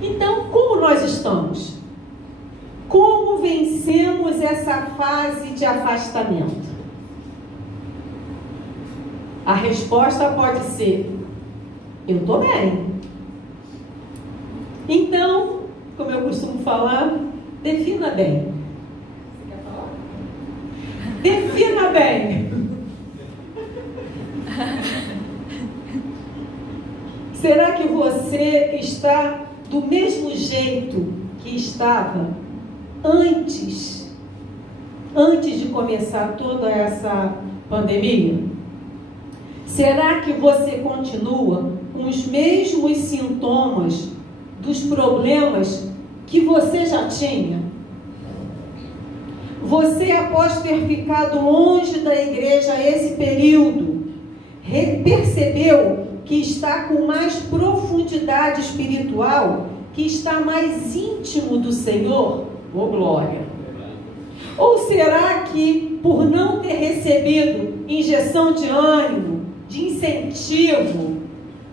Então, como nós estamos? Como vencemos essa fase de afastamento? A resposta pode ser: eu estou bem. Então, como eu costumo falar, defina bem. Você quer falar? Defina bem. Será que você está do mesmo jeito que estava antes de começar toda essa pandemia? Será que você continua com os mesmos sintomas dos problemas que você já tinha? Você, após ter ficado longe da igreja esse período, percebeu que está com mais profundidade espiritual, que está mais íntimo do Senhor? Oh, glória! Ou será que, por não ter recebido injeção de ânimo, de incentivo,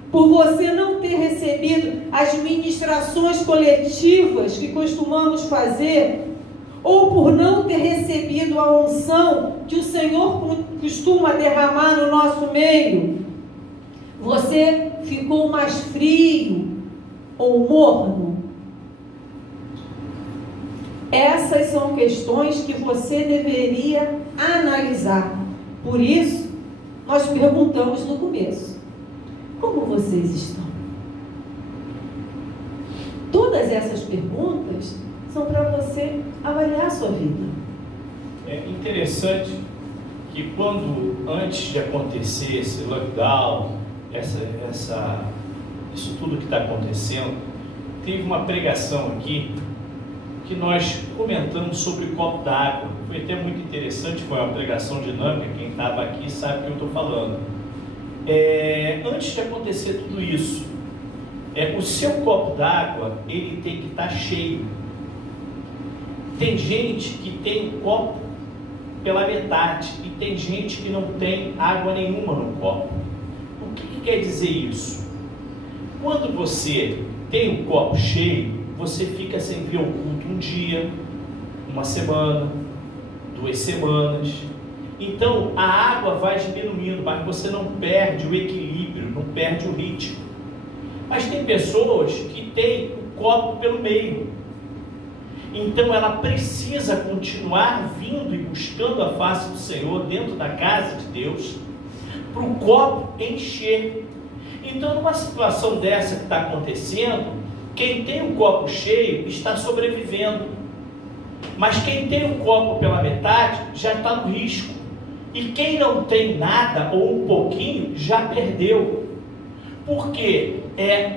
por você não ter recebido as ministrações coletivas que costumamos fazer, ou por não ter recebido a unção que o Senhor costuma derramar no nosso meio, você ficou mais frio ou morno? Essas são questões que você deveria analisar. Por isso, nós perguntamos no começo: como vocês estão? Todas essas perguntas são para você avaliar a sua vida. É interessante que antes de acontecer esse lockdown, isso tudo que está acontecendo, teve uma pregação aqui que nós comentamos sobre o copo d'água. Foi até muito interessante, foi uma pregação dinâmica, quem estava aqui sabe o que eu estou falando. Antes de acontecer tudo isso, o seu copo d'água, ele tem que estar cheio. Tem gente que tem um copo pela metade e tem gente que não tem água nenhuma no copo. O que quer dizer isso? Quando você tem um copo cheio, você fica sem ver o culto um dia, uma semana, 2 semanas. Então a água vai diminuindo, mas você não perde o equilíbrio, não perde o ritmo. Mas tem pessoas que têm o copo pelo meio. Então ela precisa continuar vindo e buscando a face do Senhor dentro da casa de Deus, para o copo encher. Então, numa situação dessa que está acontecendo, quem tem o copo cheio está sobrevivendo, mas quem tem o copo pela metade já está no risco, e quem não tem nada ou um pouquinho já perdeu, porque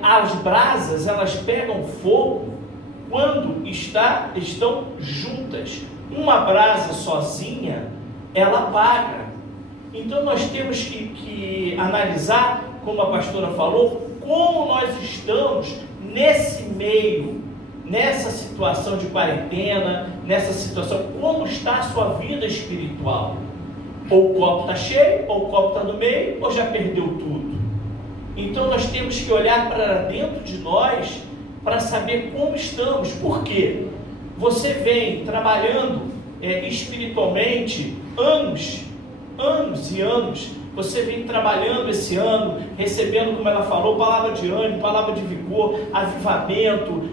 as brasas elas pegam fogo quando estão juntas. Uma brasa sozinha ela apaga. Então nós temos que analisar, como a pastora falou, como nós estamos nesse meio, nessa situação de quarentena, nessa situação, como está a sua vida espiritual. Ou o copo está cheio, ou o copo está no meio, ou já perdeu tudo. Então nós temos que olhar para dentro de nós para saber como estamos. Por quê? Você vem trabalhando espiritualmente anos e anos. Você vem trabalhando esse ano, recebendo, como ela falou, palavra de ânimo, palavra de vigor, avivamento,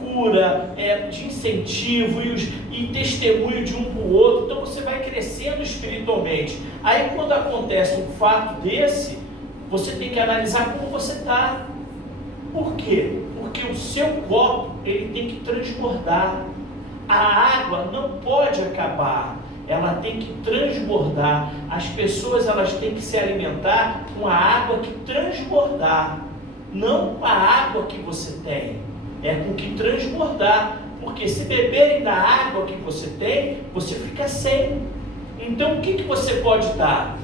cura, de incentivo e testemunho de um para o outro. Então você vai crescendo espiritualmente. Aí quando acontece um fato desse, você tem que analisar como você está. Por quê? Porque o seu copo ele tem que transbordar. A água não pode acabar, ela tem que transbordar. As pessoas elas têm que se alimentar com a água que transbordar, não com a água que você tem, com que transbordar. Porque se beberem da água que você tem, você fica sem. Então o que você pode dar?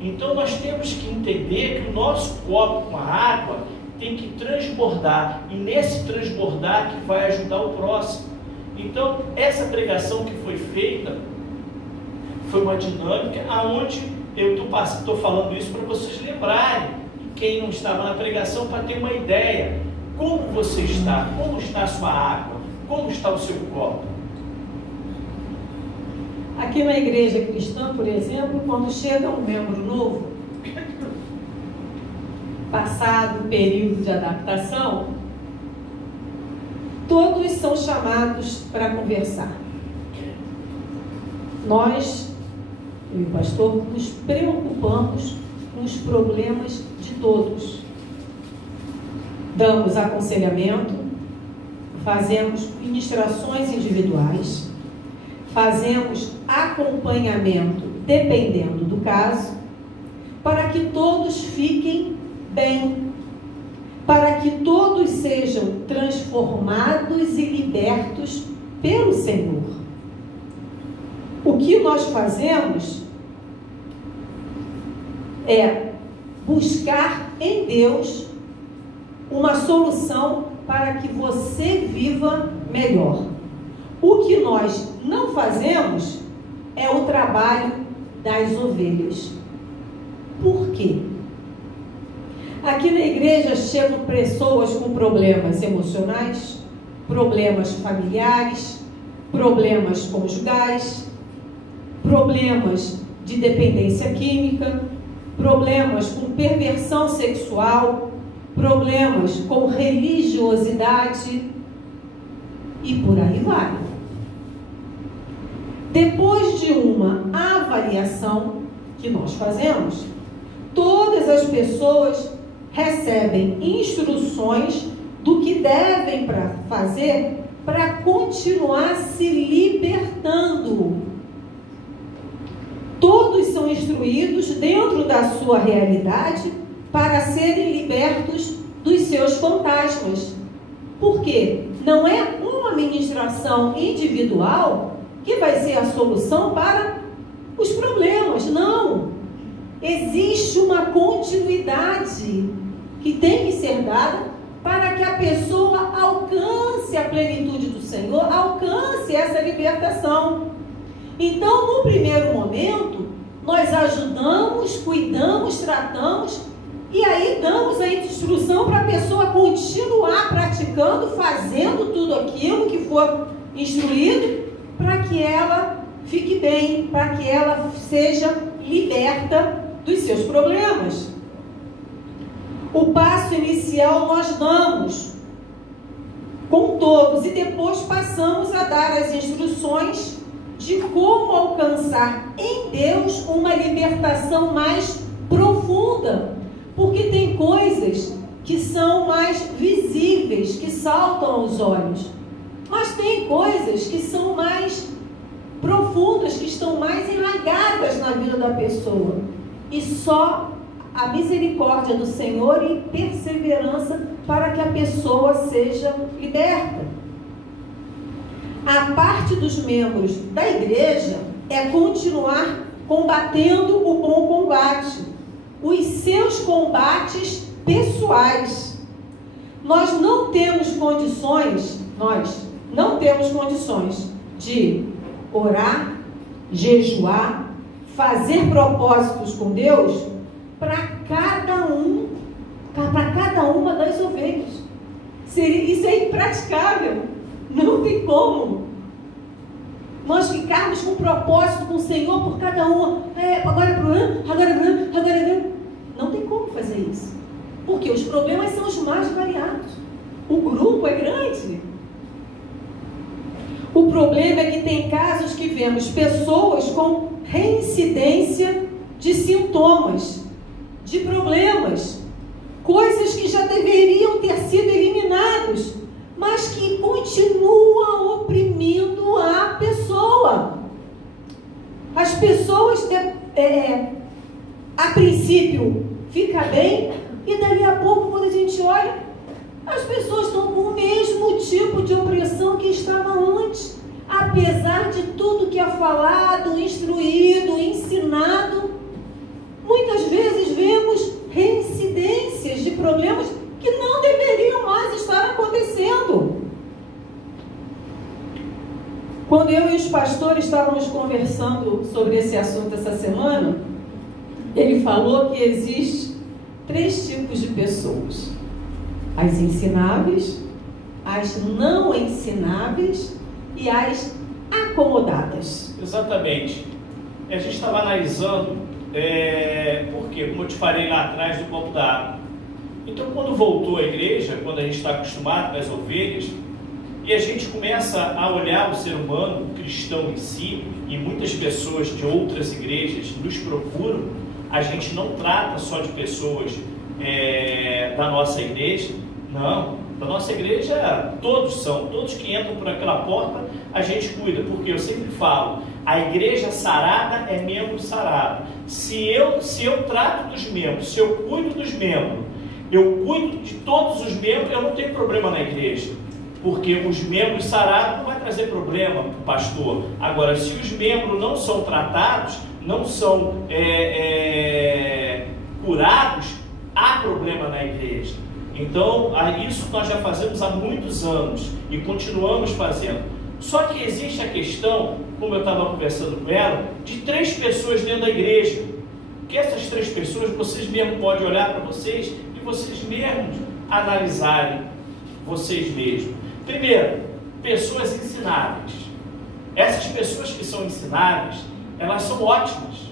Então nós temos que entender que o nosso copo com a água tem que transbordar, e nesse transbordar que vai ajudar o próximo. Então essa pregação que foi feita foi uma dinâmica aonde eu estou falando isso para vocês lembrarem, quem não estava na pregação, para ter uma ideia Como você está? Como está a sua água? Como está o seu copo? Aqui na igreja cristã, por exemplo, quando chega um membro novo, passado o período de adaptação, todos são chamados para conversar. Nós, eu e o pastor, nos preocupamos com os problemas de todos. Damos aconselhamento, fazemos ministrações individuais, fazemos acompanhamento, dependendo do caso, para que todos fiquem bem, para que todos sejam transformados e libertos pelo Senhor. O que nós fazemos é buscar em Deus uma solução para que você viva melhor. O que nós não fazemos é o trabalho das ovelhas. Por quê? Aqui na igreja chegam pessoas com problemas emocionais, problemas familiares, problemas conjugais, problemas de dependência química, problemas com perversão sexual, problemas com religiosidade e por aí vai. Depois de uma avaliação que nós fazemos, todas as pessoas recebem instruções do que devem fazer para continuar se libertando. Todos são instruídos dentro da sua realidade para serem libertos dos seus fantasmas. Por quê? Não é uma ministração individual que vai ser a solução para os problemas, não. Existe uma continuidade que tem que ser dada para que a pessoa alcance a plenitude do Senhor, alcance essa libertação. Então, no primeiro momento, nós ajudamos, cuidamos, tratamos, e aí damos a instrução para a pessoa continuar praticando, fazendo tudo aquilo que for instruído, para que ela fique bem, para que ela seja liberta dos seus problemas. O passo inicial nós damos com todos e depois passamos a dar as instruções de como alcançar em Deus uma libertação mais profunda, porque tem coisas que são mais visíveis, que saltam aos olhos, mas tem coisas que são mais profundas, que estão mais enraizadas na vida da pessoa, e só a misericórdia do Senhor e perseverança para que a pessoa seja liberta. A parte dos membros da igreja é continuar combatendo o bom combate, os seus combates pessoais. Nós não temos condições de orar, jejuar, fazer propósitos com Deus para cada uma das ovelhas. Isso é impraticável. Não tem como nós ficarmos com propósito com o Senhor por cada uma. Agora para o ano, agora para o ano, agora para o ano. Não tem como fazer isso. Porque os problemas são os mais variados. O grupo é grande. O problema é que tem casos que vemos pessoas com reincidência de sintomas, de problemas, coisas que já deveriam ter sido eliminados, mas que continuam oprimindo a pessoa. As pessoas, a princípio, fica bem, e dali a pouco, quando a gente olha, as pessoas estão com o mesmo tipo de opressão que estava antes. Apesar de tudo que é falado, instruído, ensinado, muitas vezes vemos reincidências de problemas que não deveriam mais estar acontecendo. Quando eu e os pastores estávamos conversando sobre esse assunto essa semana, ele falou que existe 3 tipos de pessoas. as ensináveis, as não ensináveis e as acomodadas. Exatamente. A gente estava analisando, porque, como eu te falei lá atrás do copo da água. Então, quando voltou à igreja, quando a gente está acostumado com as ovelhas, e a gente começa a olhar o ser humano, o cristão em si, e muitas pessoas de outras igrejas nos procuram, a gente não trata só de pessoas da nossa igreja, não. Da nossa igreja, todos que entram por aquela porta, a gente cuida, porque eu sempre falo, a igreja sarada é membro sarado. Se eu trato dos membros, se eu cuido dos membros, eu cuido de todos os membros, eu não tenho problema na igreja, porque os membros sarados não vai trazer problema para o pastor. Agora, se os membros não são tratados, não são curados, há problema na igreja. Então, isso nós já fazemos há muitos anos e continuamos fazendo. Só que existe a questão, como eu estava conversando com ela, de 3 pessoas dentro da igreja. Que essas 3 pessoas, vocês mesmos podem olhar para vocês e vocês mesmos analisarem vocês mesmos. Primeiro, pessoas ensináveis. Essas pessoas que são ensináveis, elas são ótimas.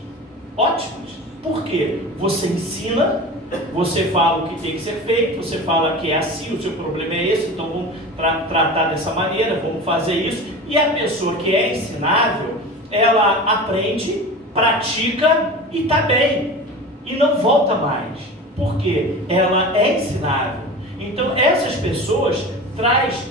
Ótimas. Por quê? Você ensina, você fala o que tem que ser feito, você fala que é assim, o seu problema é esse, então vamos tratar dessa maneira, vamos fazer isso. E a pessoa que é ensinável, ela aprende, pratica e está bem. E não volta mais. Por quê? Ela é ensinável. Então, essas pessoas traz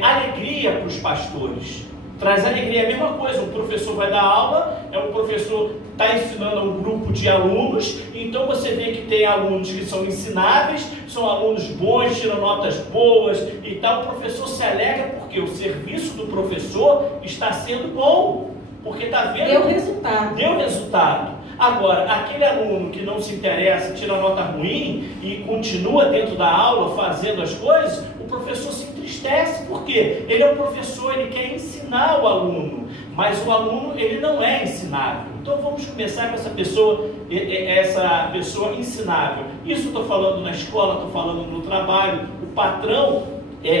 alegria para os pastores. Traz alegria, é a mesma coisa, o professor vai dar aula, o professor está ensinando a um grupo de alunos, então você vê que tem alunos que são ensináveis, são alunos bons, tiram notas boas e tal, o professor se alegra porque o serviço do professor está sendo bom, porque está vendo... Deu resultado. Deu resultado. Agora, aquele aluno que não se interessa, tira nota ruim e continua dentro da aula fazendo as coisas, o professor se entristece, porque ele é um professor, ele quer ensinar o aluno, mas o aluno ele não é ensinável. Então vamos começar com essa pessoa ensinável. Isso eu estou falando na escola, estou falando no trabalho. O patrão,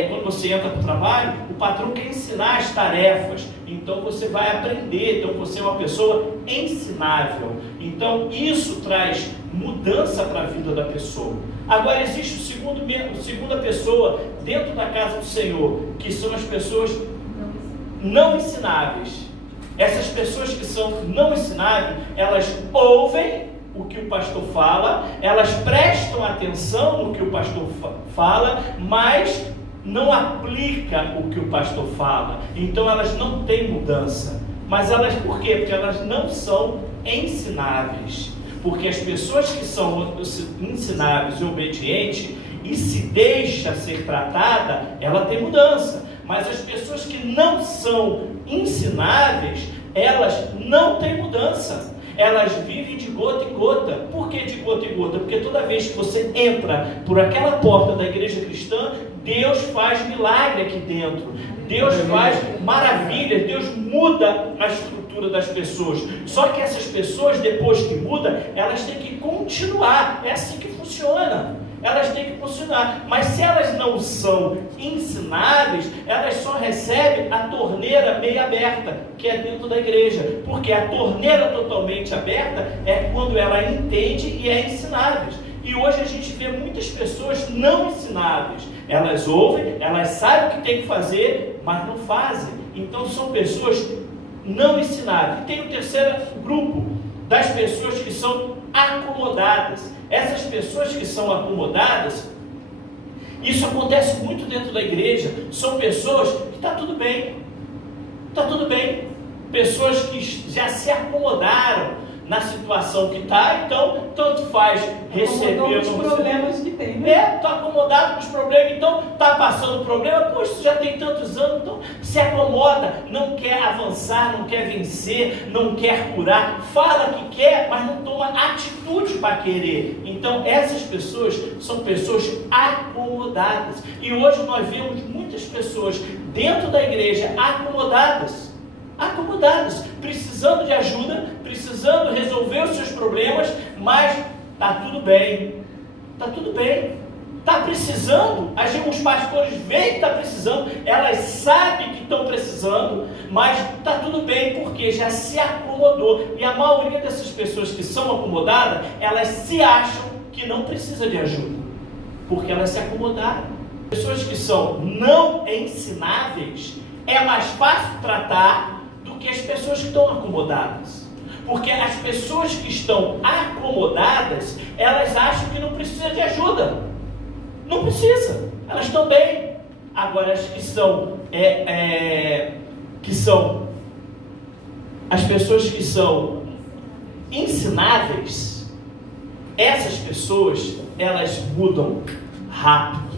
quando você entra para o trabalho, o patrão quer ensinar as tarefas, então você vai aprender, então você é uma pessoa ensinável. Então isso traz mudança para a vida da pessoa. Agora existe a segunda pessoa dentro da casa do Senhor, que são as pessoas não ensináveis. Essas pessoas que são não ensináveis, elas ouvem o que o pastor fala, elas prestam atenção no que o pastor fala, mas não aplica o que o pastor fala. Então elas não têm mudança. Mas elas, por quê? Porque elas não são ensináveis. Porque as pessoas que são ensináveis e obedientes e se deixa ser tratada, ela tem mudança. Mas as pessoas que não são ensináveis, elas não têm mudança. Elas vivem de gota em gota. Por que de gota em gota? Porque toda vez que você entra por aquela porta da igreja cristã, Deus faz milagre aqui dentro. Deus faz maravilha. Deus muda a estrutura das pessoas. Só que essas pessoas, depois que mudam, elas têm que continuar. É assim que funciona. Elas têm que funcionar. Mas se elas não são ensináveis, elas só recebem a torneira meio aberta, que é dentro da igreja. Porque a torneira totalmente aberta é quando ela entende e é ensinável. E hoje a gente vê muitas pessoas não ensináveis. Elas ouvem, elas sabem o que tem que fazer, mas não fazem. Então são pessoas não ensináveis. E tem o terceiro grupo das pessoas que são acomodadas. Essas pessoas que são acomodadas, isso acontece muito dentro da igreja. São pessoas que está tudo bem. Está tudo bem. Pessoas que já se acomodaram na situação que está, então tanto faz receber os problemas que tem, né? Está acomodado com os problemas, então está passando problema, poxa, já tem tantos anos, então se acomoda, não quer avançar, não quer vencer, não quer curar, fala que quer, mas não toma atitude para querer. Então essas pessoas são pessoas acomodadas, e hoje nós vemos muitas pessoas dentro da igreja acomodadas, precisando de ajuda, precisando resolver os seus problemas, mas está tudo bem, está precisando, os pastores veem que está precisando, elas sabem que estão precisando, mas está tudo bem, porque já se acomodou. E a maioria dessas pessoas que são acomodadas, elas se acham que não precisa de ajuda, porque elas se acomodaram. Pessoas que são não ensináveis, é mais fácil tratar do que as pessoas que estão acomodadas. Porque as pessoas que estão acomodadas, elas acham que não precisa de ajuda. Não precisa, elas estão bem. Agora, as que são as pessoas que são ensináveis, essas pessoas, elas mudam rápido,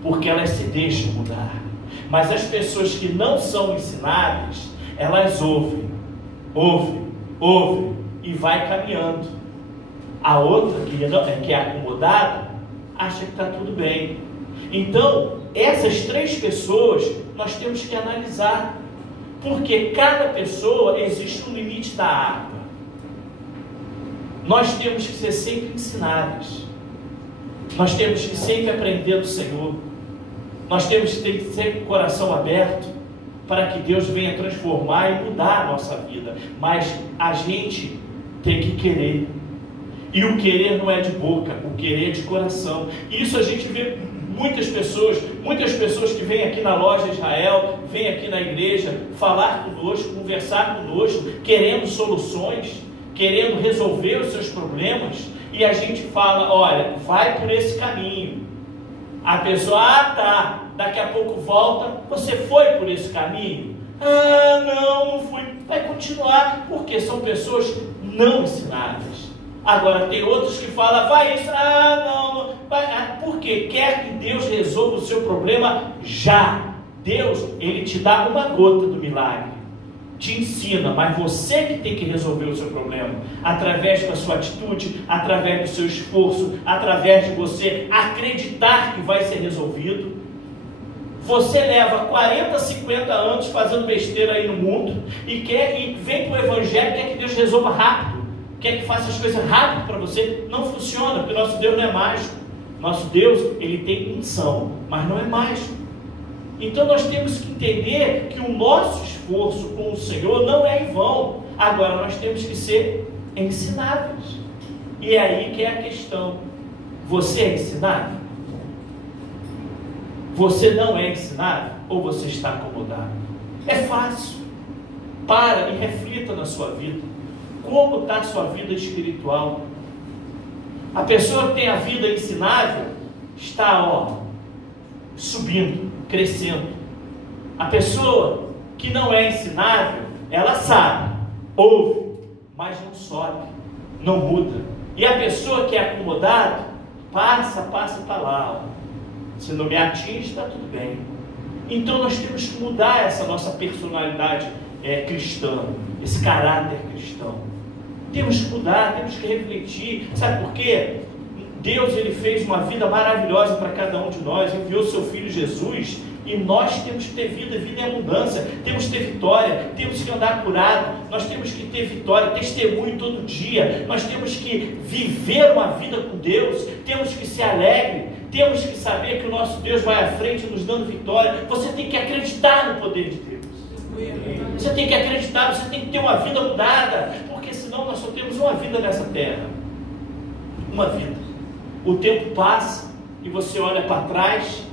porque elas se deixam mudar. Mas as pessoas que não são ensináveis, elas ouvem e vai caminhando. A outra, que é acomodada, acha que está tudo bem. Então, essas três pessoas, nós temos que analisar. Porque cada pessoa, existe um limite da água. Nós temos que ser sempre ensinados. Nós temos que sempre aprender do Senhor. Nós temos que ter sempre o coração aberto para que Deus venha transformar e mudar a nossa vida. Mas a gente tem que querer. E o querer não é de boca, o querer é de coração. E isso a gente vê muitas pessoas que vêm aqui na loja Israel, vêm aqui na igreja falar conosco, conversar conosco, querendo soluções, querendo resolver os seus problemas, e a gente fala, olha, vai por esse caminho. A pessoa, tá, daqui a pouco volta, você foi por esse caminho? Não fui. Vai continuar, porque são pessoas não ensinadas. Agora tem outros que falam, vai isso, não, vai, porque quer que Deus resolva o seu problema já. Deus, Ele te dá uma gota do milagre, te ensina, mas você que tem que resolver o seu problema, através da sua atitude, através do seu esforço, através de você acreditar que vai ser resolvido. Você leva 40, 50 anos fazendo besteira aí no mundo, e vem para o Evangelho, quer que Deus resolva rápido, quer que faça as coisas rápido para você. Não funciona, porque nosso Deus não é mágico. Nosso Deus, Ele tem unção, mas não é mágico. Então nós temos que entender que o nosso esforço com o Senhor não é em vão. Agora nós temos que ser ensinados. E é aí que é a questão. Você é ensinado? Você não é ensinado? Ou você está acomodado? É fácil. Para e reflita na sua vida. Como está a sua vida espiritual? A pessoa que tem a vida ensinável está, subindo, crescendo. A pessoa que não é ensinável, ela sabe, ouve, mas não sobe, não muda. E a pessoa que é acomodada, passa para lá. Se não me atinge, está tudo bem. Então nós temos que mudar essa nossa personalidade cristã, esse caráter cristão. Temos que mudar, temos que refletir. Sabe por quê? Deus, Ele fez uma vida maravilhosa para cada um de nós, enviou seu Filho Jesus, e nós temos que ter vida em abundância, temos que ter vitória, temos que andar curado, nós temos que ter vitória, testemunho todo dia, nós temos que viver uma vida com Deus, temos que ser alegre, temos que saber que o nosso Deus vai à frente nos dando vitória. Você tem que acreditar no poder de Deus, você tem que acreditar, você tem que ter uma vida mudada, porque senão nós só temos uma vida nessa terra, uma vida. O tempo passa e você olha para trás,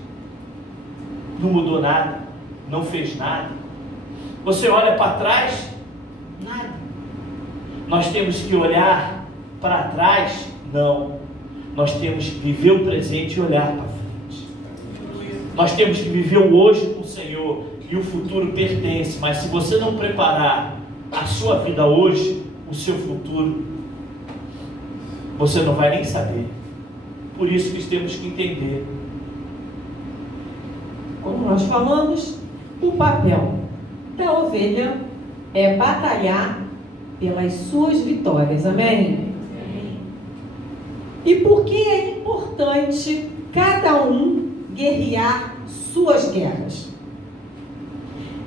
não mudou nada, não fez nada. Você olha para trás, nada. Nós temos que olhar para trás? Não. Nós temos que viver o presente e olhar para frente. Nós temos que viver o hoje com o Senhor, e o futuro pertence. Mas se você não preparar a sua vida hoje, o seu futuro, você não vai nem saber. Por isso que temos que entender. Como nós falamos, o papel da ovelha é batalhar pelas suas vitórias. Amém? Amém. E por que é importante cada um guerrear suas guerras?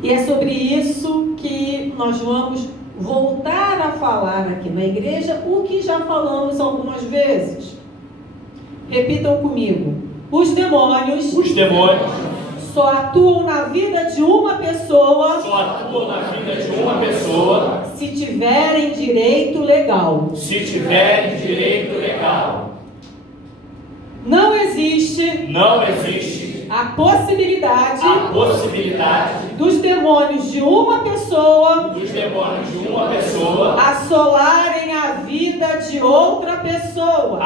E é sobre isso que nós vamos voltar a falar aqui na igreja, o que já falamos algumas vezes. Repitam comigo. Os demônios só atuam na vida de uma pessoa. Se tiverem direito legal. Não existe a possibilidade dos demônios de uma pessoa assolarem a vida de outra pessoa.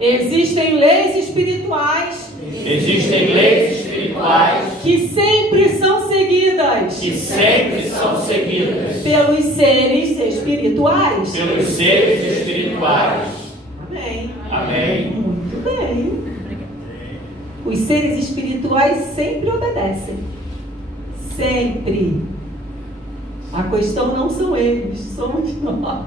Existem leis espirituais que sempre são seguidas pelos seres espirituais. Amém. Muito bem. Os seres espirituais sempre obedecem. Sempre. A questão não são eles, somos nós.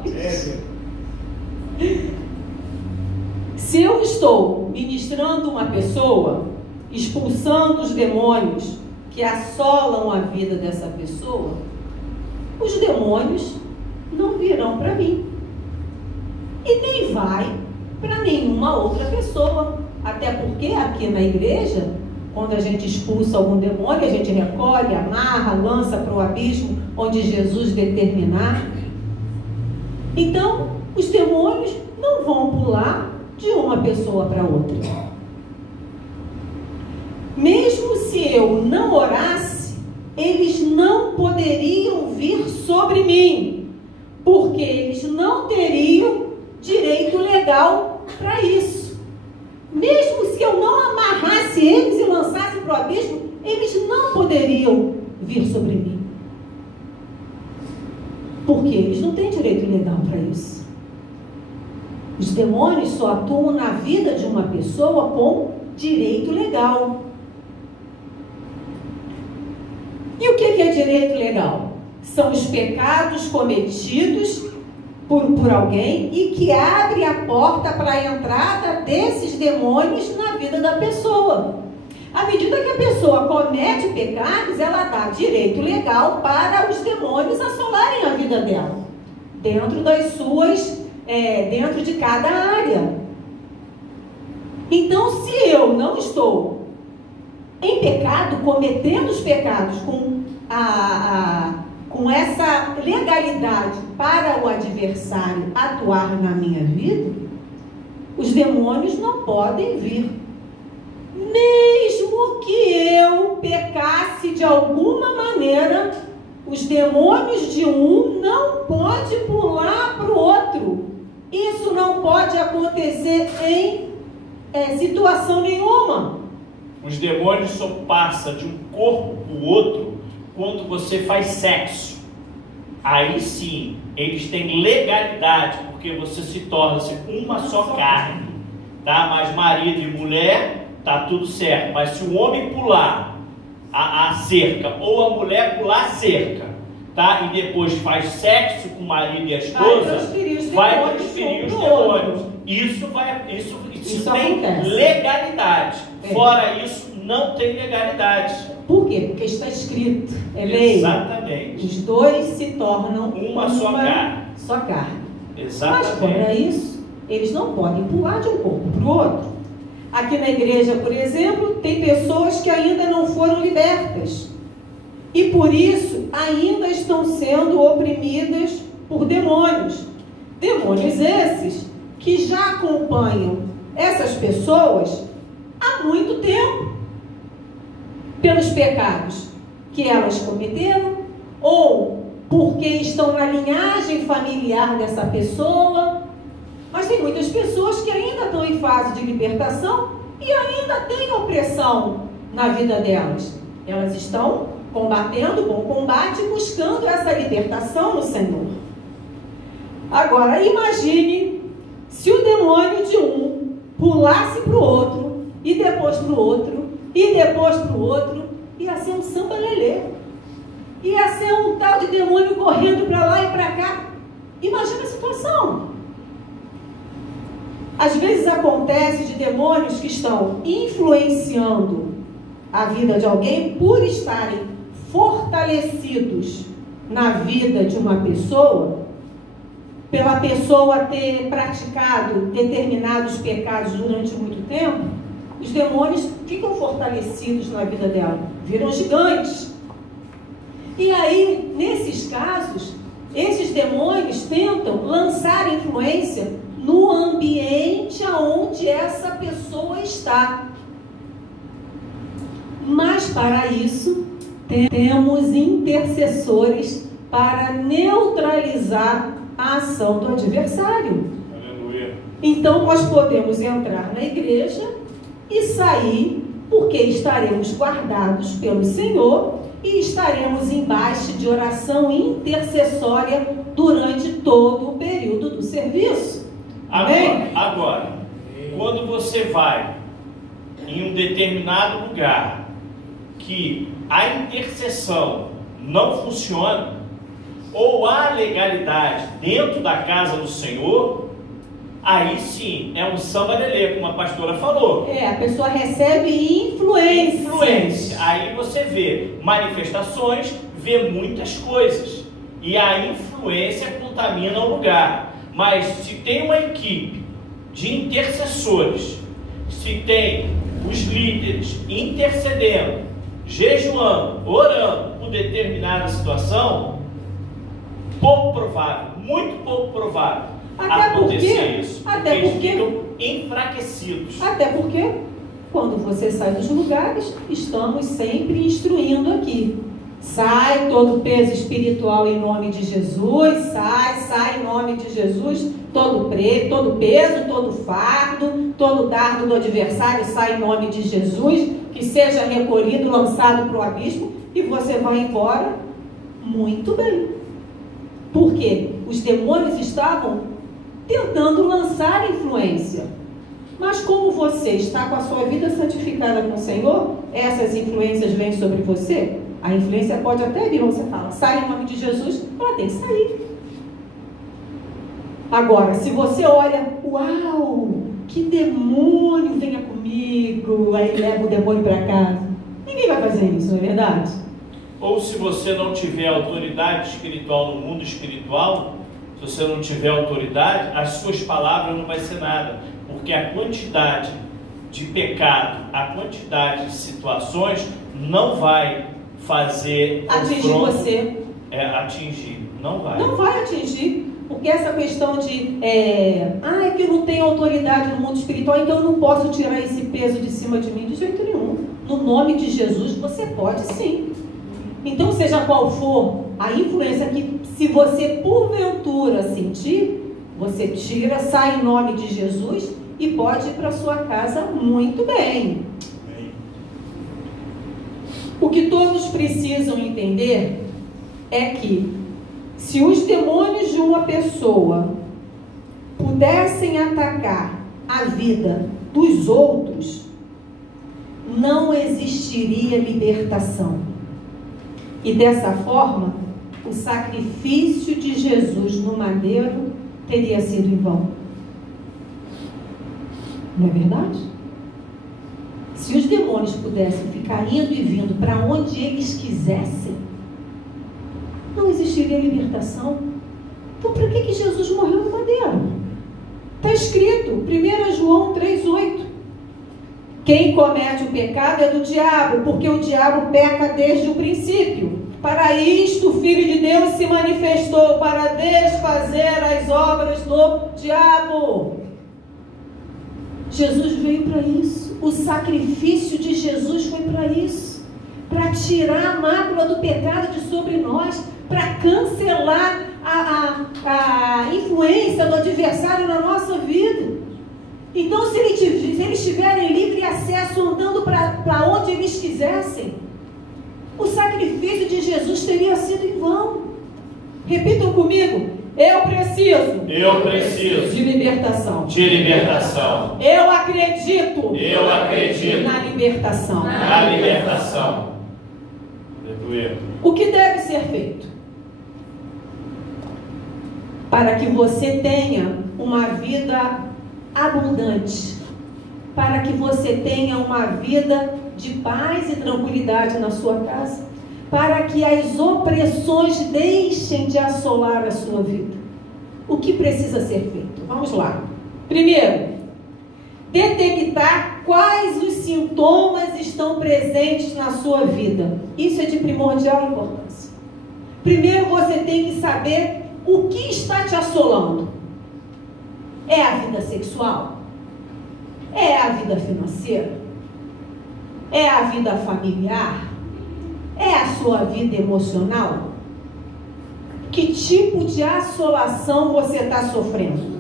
Se eu estou ministrando uma pessoa, expulsando os demônios que assolam a vida dessa pessoa, os demônios não virão para mim. E nem vai para nenhuma outra pessoa. Até porque aqui na igreja, quando a gente expulsa algum demônio, a gente recolhe, amarra, lança para o abismo onde Jesus determinar. Então, os demônios não vão pular de uma pessoa para outra. Mesmo se eu não orasse, eles não poderiam vir sobre mim, porque eles não teriam direito legal para isso. Mesmo se eu não amarrasse eles e lançasse para o abismo, eles não poderiam vir sobre mim, porque eles não têm direito legal para isso. Os demônios só atuam na vida de uma pessoa com direito legal. E o que é direito legal? São os pecados cometidos por alguém e que abre a porta para a entrada desses demônios na vida da pessoa. À medida que a pessoa comete pecados, ela dá direito legal para os demônios assolarem a vida dela, dentro das suas, dentro de cada área. Então, se eu não estou em pecado, cometendo os pecados com essa legalidade para o adversário atuar na minha vida, os demônios não podem vir. Mesmo que eu pecasse de alguma maneira, os demônios de um não podem pular para o outro. Isso não pode acontecer em situação nenhuma. Os demônios só passam de um corpo para o outro quando você faz sexo. Aí sim, eles têm legalidade, porque você se torna uma só carne, tá? Mas marido e mulher, tá tudo certo. Mas se o homem pular a cerca, ou a mulher pular a cerca, tá? E depois faz sexo com o marido e a esposa, vai transferir os demônios. Isso tem acontece. Legalidade. Fora isso, não tem legalidade. Por quê? Porque está escrito, é lei. Exatamente. Os dois se tornam uma só carne. Exatamente. Mas fora isso, eles não podem pular de um corpo para o outro. Aqui na igreja, por exemplo, tem pessoas que ainda não foram libertas. E por isso, ainda estão sendo oprimidas por demônios. Demônios esses que já acompanham essas pessoas há muito tempo, pelos pecados que elas cometeram, ou porque estão na linhagem familiar dessa pessoa. Mas tem muitas pessoas que ainda estão em fase de libertação e ainda têm opressão na vida delas. Elas estão combatendo o bom combate, buscando essa libertação no Senhor. Agora, imagine se o demônio de um pulasse para o outro, e depois para o outro, e depois para o outro, ia ser um samba-lelê. Ia ser um tal de demônio correndo para lá e para cá. Imagina a situação. Às vezes acontece de demônios que estão influenciando a vida de alguém por estarem fortalecidos na vida de uma pessoa, pela pessoa ter praticado determinados pecados durante muito tempo, os demônios ficam fortalecidos na vida dela, viram gigantes. E aí, nesses casos, esses demônios tentam lançar influência no ambiente onde essa pessoa está. Mas para isso, temos intercessores para neutralizar a ação do adversário. Aleluia. Então nós podemos entrar na igreja e sair, porque estaremos guardados pelo Senhor e estaremos embaixo de oração intercessória durante todo o período do serviço. Amém? Agora, quando você vai em um determinado lugar que a intercessão não funciona, ou há legalidade dentro da casa do Senhor, aí sim é um samba-lelê, como a pastora falou. A pessoa recebe influência. Aí você vê manifestações, vê muitas coisas, e a influência contamina o lugar. Mas se tem uma equipe de intercessores, se tem os líderes intercedendo, jejuando, orando por determinada situação, pouco provável, muito pouco provável acontecer isso. Porque eles ficam enfraquecidos. Até porque, quando você sai dos lugares, estamos sempre instruindo aqui. Sai todo peso espiritual em nome de Jesus, sai em nome de Jesus, todo peso, todo fardo, todo dardo do adversário sai em nome de Jesus, que seja recolhido, lançado para o abismo, e você vai embora muito bem. Porque os demônios estavam tentando lançar influência. Mas como você está com a sua vida santificada com o Senhor, essas influências vêm sobre você. A influência pode até vir, você fala, sai em nome de Jesus, ela tem que sair. Agora, se você olha, uau, que demônio, venha comigo, aí leva o demônio para casa. Ninguém vai fazer isso, não é verdade? Ou se você não tiver autoridade espiritual no mundo espiritual, se você não tiver autoridade, as suas palavras não vai ser nada. Porque a quantidade de pecado, a quantidade de situações não vai fazer atingir você. Atingir. Não vai. Não vai atingir. Porque essa questão de é que eu não tenho autoridade no mundo espiritual, então eu não posso tirar esse peso de cima de mim de jeito nenhum. No nome de Jesus você pode sim. Então, seja qual for a influência que, se você porventura sentir, você tira, sai em nome de Jesus e pode ir para sua casa muito bem. O que todos precisam entender é que, se os demônios de uma pessoa pudessem atacar a vida dos outros, não existiria libertação. E dessa forma, o sacrifício de Jesus no madeiro teria sido em vão. Não é verdade? Se os demônios pudessem ficar indo e vindo para onde eles quisessem, não existiria libertação. Então, para que Jesus morreu no madeiro? Está escrito, 1 João 3,8. Quem comete o pecado é do diabo, porque o diabo peca desde o princípio. Para isto o Filho de Deus se manifestou, para desfazer as obras do diabo. Jesus veio para isso. O sacrifício de Jesus foi para isso. Para tirar a mácula do pecado de sobre nós, para cancelar a influência do adversário na nossa vida. Então, se eles tiverem livre acesso andando para onde eles quisessem, o sacrifício de Jesus teria sido em vão. Repitam comigo: eu preciso de libertação. Eu acredito na libertação. Aleluia. O que deve ser feito para que você tenha uma vida abundante, para que você tenha uma vida de paz e tranquilidade na sua casa, para que as opressões deixem de assolar a sua vida? o que precisa ser feito? Vamos lá. Primeiro, detectar quais os sintomas estão presentes na sua vida. Isso é de primordial importância. Primeiro você tem que saber o que está te assolando. É a vida sexual? É a vida financeira? É a vida familiar? É a sua vida emocional? Que tipo de assolação você está sofrendo?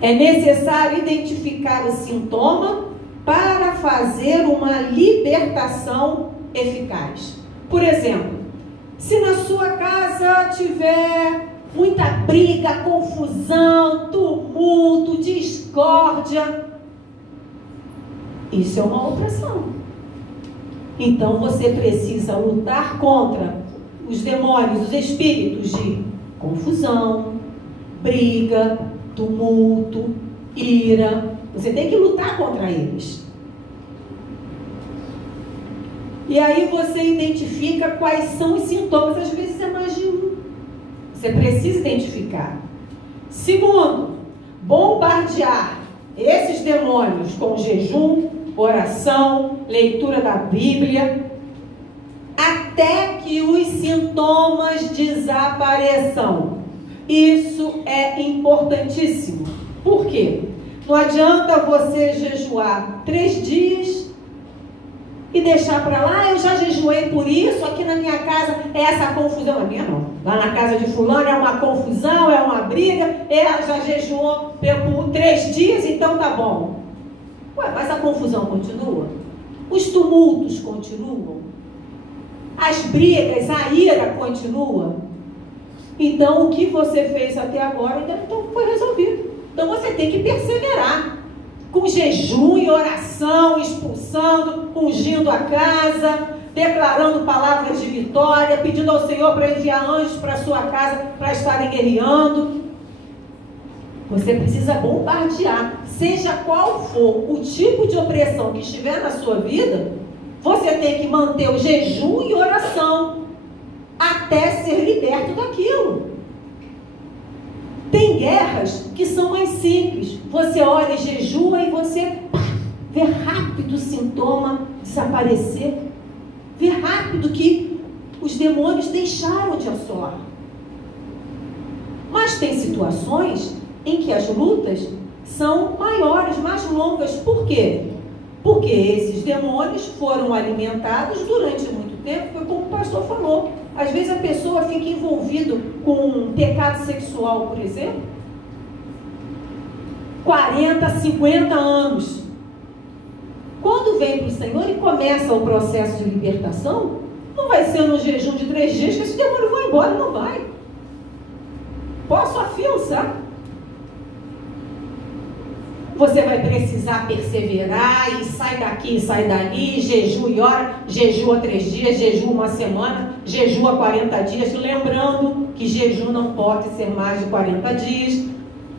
É necessário identificar o sintoma para fazer uma libertação eficaz. Por exemplo, se na sua casa tiver muita briga, confusão, tumulto, discórdia, isso é uma opressão. Então você precisa lutar contra os demônios, os espíritos de confusão, briga, tumulto, ira. Você tem que lutar contra eles. E aí você identifica quais são os sintomas. Às vezes é mais de um. Você precisa identificar. Segundo, bombardear esses demônios com jejum, oração, leitura da Bíblia, até que os sintomas desapareçam. Isso é importantíssimo. Por quê? Não adianta você jejuar 3 dias e deixar para lá, eu já jejuei por isso, aqui na minha casa é essa confusão. A minha não. Lá na casa de fulano é uma confusão, é uma briga, ela já jejuou por 3 dias, então tá bom. Ué, mas a confusão continua? Os tumultos continuam? As brigas, a ira continua? Então, o que você fez até agora ainda não foi resolvido. Então, você tem que perseverar. Com jejum e oração, expulsando, ungindo a casa, declarando palavras de vitória, pedindo ao Senhor para enviar anjos para a sua casa para estarem guerreando. Você precisa bombardear. Seja qual for o tipo de opressão que estiver na sua vida, você tem que manter o jejum e oração até ser liberto daquilo. Tem guerras que são mais simples. Você ora e jejua e você vê rápido o sintoma desaparecer. Vê rápido que os demônios deixaram de assolar. Mas tem situações em que as lutas são maiores, mais longas. Por quê? Porque esses demônios foram alimentados durante muito tempo, foi como o pastor falou. Às vezes a pessoa fica envolvida com um pecado sexual, por exemplo, 40, 50 anos. Quando vem para o Senhor e começa o processo de libertação, não vai ser no jejum de 3 dias que esse demônio vai embora, não vai. Posso afiançar. Você vai precisar perseverar e sai daqui, sai dali, jejua e ora, jejua 3 dias, jejua 1 semana, jejua 40 dias, lembrando que jejum não pode ser mais de 40 dias,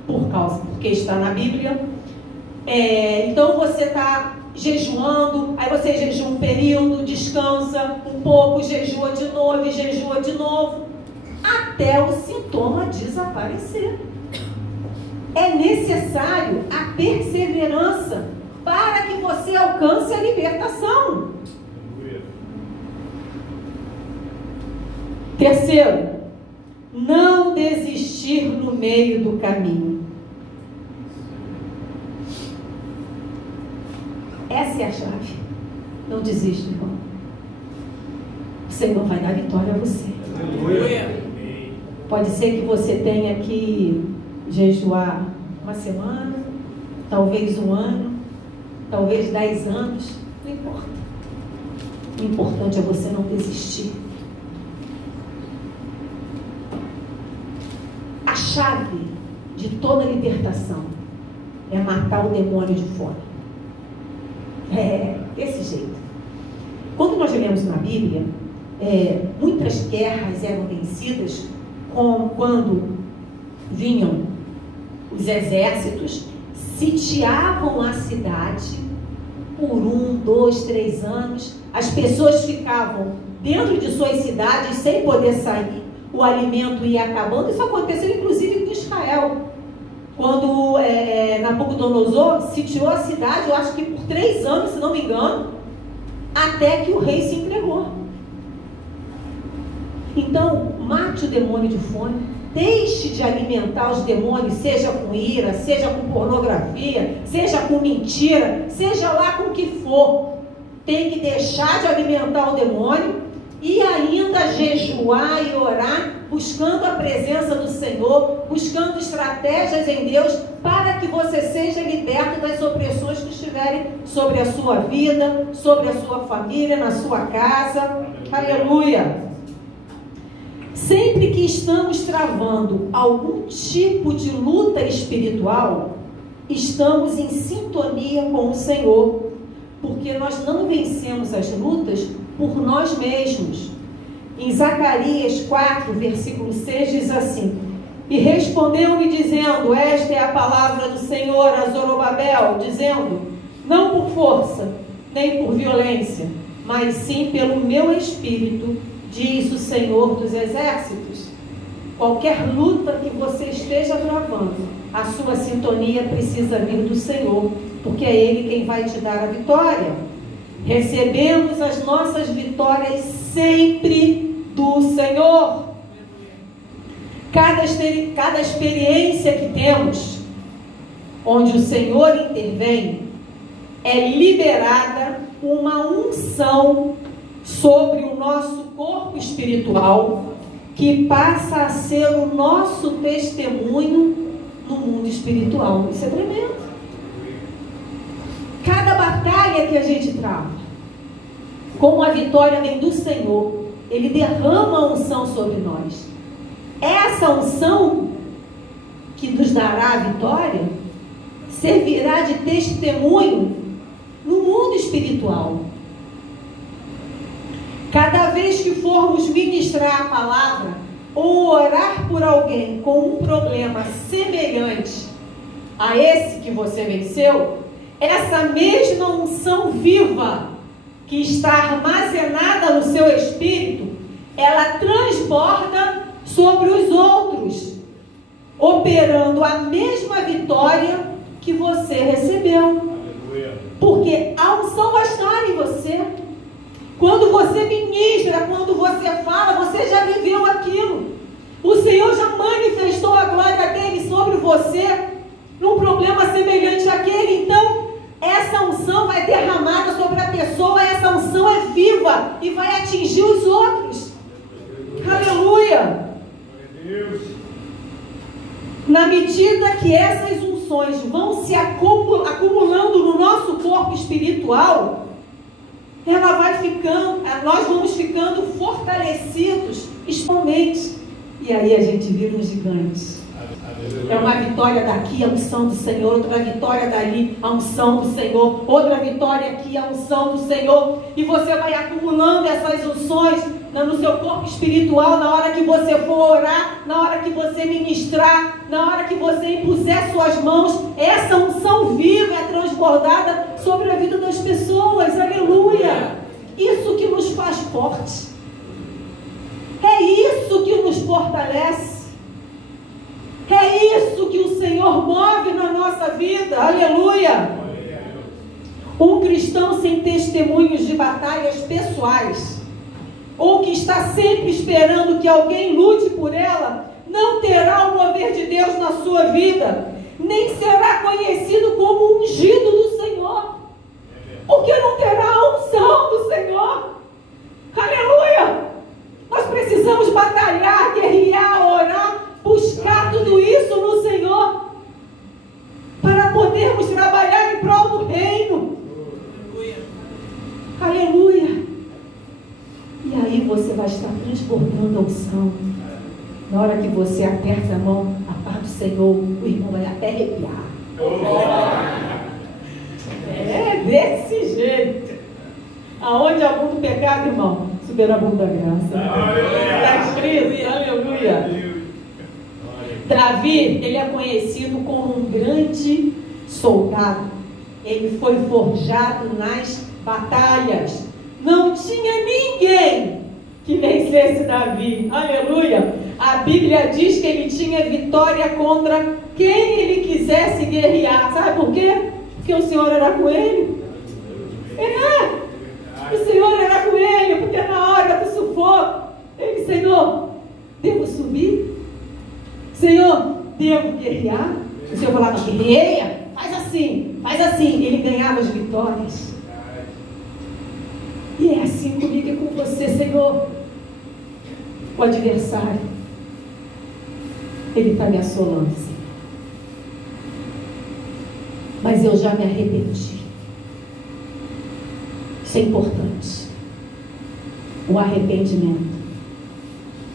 porque está na Bíblia. Então você está jejuando, aí você jejua um período, descansa um pouco, jejua de novo e jejua de novo, até o sintoma desaparecer. É necessário a perseverança para que você alcance a libertação. Terceiro, não desistir no meio do caminho. Essa é a chave. Não desista, irmão. O Senhor vai dar vitória a você. Pode ser que você tenha que jejuar 1 semana, talvez 1 ano, talvez 10 anos, não importa. O importante é você não desistir. A chave de toda libertação é matar o demônio de fora. É desse jeito. Quando nós lemos na Bíblia, muitas guerras eram vencidas quando vinham os exércitos, sitiavam a cidade por 1, 2, 3 anos. As pessoas ficavam dentro de suas cidades sem poder sair, o alimento ia acabando. Isso aconteceu inclusive com Israel. Quando Nabucodonosor sitiou a cidade, eu acho que por 3 anos, se não me engano, até que o rei se entregou. Então, mate o demônio de fome, deixe de alimentar os demônios, seja com ira, seja com pornografia, seja com mentira, seja lá com o que for. Tem que deixar de alimentar o demônio e ainda jejuar e orar, buscando a presença do Senhor, buscando estratégias em Deus, para que você seja liberto das opressões que estiverem sobre a sua vida, sobre a sua família, na sua casa. Aleluia! Sempre que estamos travando algum tipo de luta espiritual, estamos em sintonia com o Senhor, porque nós não vencemos as lutas por nós mesmos. Em Zacarias 4, versículo 6, diz assim: e respondeu-me dizendo, esta é a palavra do Senhor a Zorobabel, dizendo, não por força, nem por violência, mas sim pelo meu Espírito, diz o Senhor dos Exércitos. Qualquer luta que você esteja travando, a sua sintonia precisa vir do Senhor, porque é Ele quem vai te dar a vitória. Recebemos as nossas vitórias sempre do Senhor. Cada experiência que temos, onde o Senhor intervém, é liberada uma unção sobre o nosso corpo espiritual, que passa a ser o nosso testemunho no mundo espiritual. Isso é tremendo. Cada batalha que a gente trava, como a vitória vem do Senhor, Ele derrama a unção sobre nós. Essa unção que nos dará a vitória servirá de testemunho no mundo espiritual. Cada vez que formos ministrar a palavra ou orar por alguém com um problema semelhante a esse que você venceu, essa mesma unção viva que está armazenada no seu espírito, ela transborda sobre os outros, operando a mesma vitória que você recebeu. Porque a unção vai estar em você. Quando você ministra, quando você fala, você já viveu aquilo. O Senhor já manifestou a glória dele sobre você num problema semelhante àquele. Então, essa unção vai derramada sobre a pessoa, essa unção é viva e vai atingir os outros. Aleluia! Na medida que essas unções vão se acumulando no nosso corpo espiritual, ela vai ficando, nós vamos ficando fortalecidos espiritualmente. E aí a gente vira um gigante. É uma vitória daqui, a unção do Senhor, outra vitória dali, a unção do Senhor, outra vitória aqui, a unção do Senhor. E você vai acumulando essas unções no seu corpo espiritual, na hora que você for orar, na hora que você ministrar, na hora que você impuser suas mãos, essa unção viva é transbordada sobre a vida das pessoas. Aleluia! Isso que nos faz fortes. É isso que nos fortalece. É isso que o Senhor move na nossa vida. Aleluia! Um cristão sem testemunhos de batalhas pessoais, ou que está sempre esperando que alguém lute por ela, não terá o mover de Deus na sua vida, nem será conhecido como ungido do Senhor, porque não terá a unção do Senhor. Aleluia! Nós precisamos batalhar, guerrear, orar, buscar tudo isso no Senhor, para podermos trabalhar em prol do reino. Aleluia! E aí você vai estar transbordando a unção. Na hora que você aperta a mão, a paz do Senhor, o irmão vai até arrepiar. É desse jeito. Aonde há muito pecado, irmão, superabunda a graça. Está escrito, aleluia. Davi, ele é conhecido como um grande soldado. Ele foi forjado nas batalhas. Não tinha ninguém que vencesse Davi. Aleluia! A Bíblia diz que ele tinha vitória contra quem ele quisesse guerrear. Sabe por quê? Porque o Senhor era com ele. O Senhor era com ele, porque na hora do sufoco, ele, Senhor, devo subir? Senhor, devo guerrear? O Senhor falava, guerreia, faz assim, faz assim. Ele ganhava as vitórias. E é assim comigo e com você, Senhor. O adversário, ele está me assolando, Senhor. Mas eu já me arrependi. Isso é importante. O arrependimento.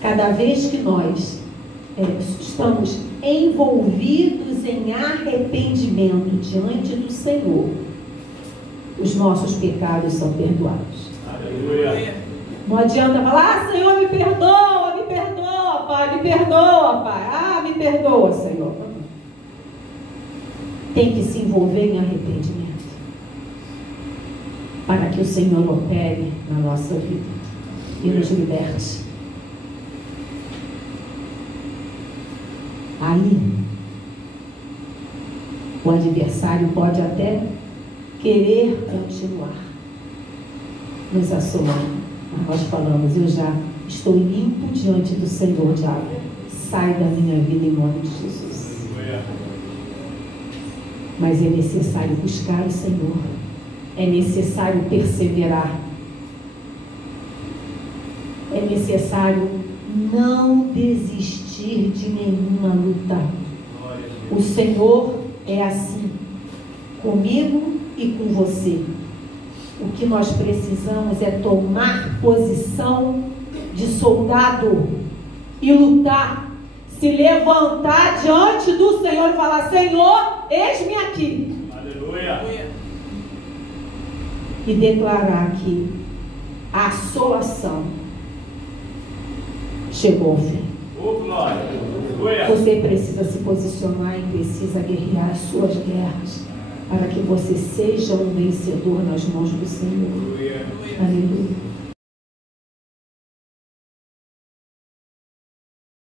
Cada vez que nós estamos envolvidos em arrependimento diante do Senhor, os nossos pecados são perdoados. Aleluia. Não adianta falar, Senhor, me perdoa, Pai, me perdoa, Pai. Me perdoa, Senhor. Tem que se envolver em arrependimento para que o Senhor opere na nossa vida e nos liberte. Aí, o adversário pode até querer continuar nos assolando. Mas nós falamos, eu já estou limpo diante do Senhor, diabo. Sai da minha vida em nome de Jesus. Mas é necessário buscar o Senhor. É necessário perseverar. É necessário não desistir de nenhuma luta. O Senhor é assim, comigo e com você. O que nós precisamos é tomar posição de soldado e lutar, se levantar diante do Senhor e falar, Senhor, eis-me aqui. Aleluia. E declarar que a assolação chegou ao fim. Você precisa se posicionar e precisa guerrear as suas guerras para que você seja um vencedor nas mãos do Senhor. Aleluia.